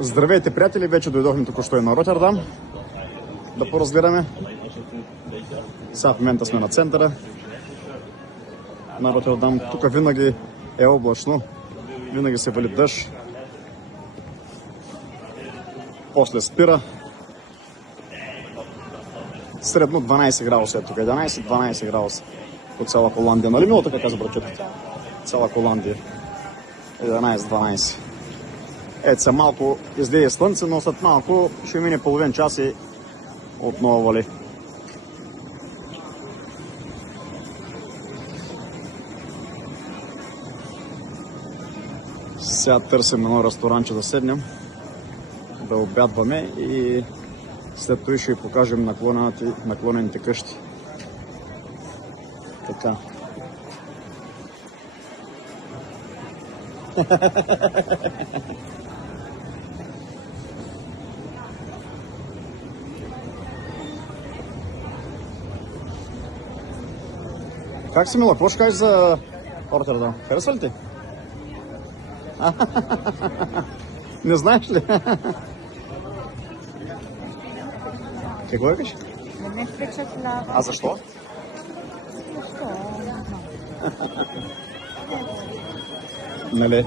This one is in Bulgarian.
Здравейте, приятели! Вече дойдохме току-що и на Ротердам да поразгледаме. Сега в момента сме на центъра на Ротердам. Тук винаги е облачно, винаги се вали дъжд. После спира. Средно 12 градуса е тук, 11-12 градуса по цяла Холандия. Нали мило така каза братчета? Цяла Холандия. 11-12. Ето се малко излезе слънце, но след малко ще мине половин час и отново вали. Сега търсим едно ресторанче да седнем, да обядваме и след това ще ви покажем наклонените къщи. Така. Как си, мила? Какво ще кажеш за Ротердам? Харесва ли ти? Не знаеш ли? Какво кажеш? Не впечатлява. А защо? Защо? Нали?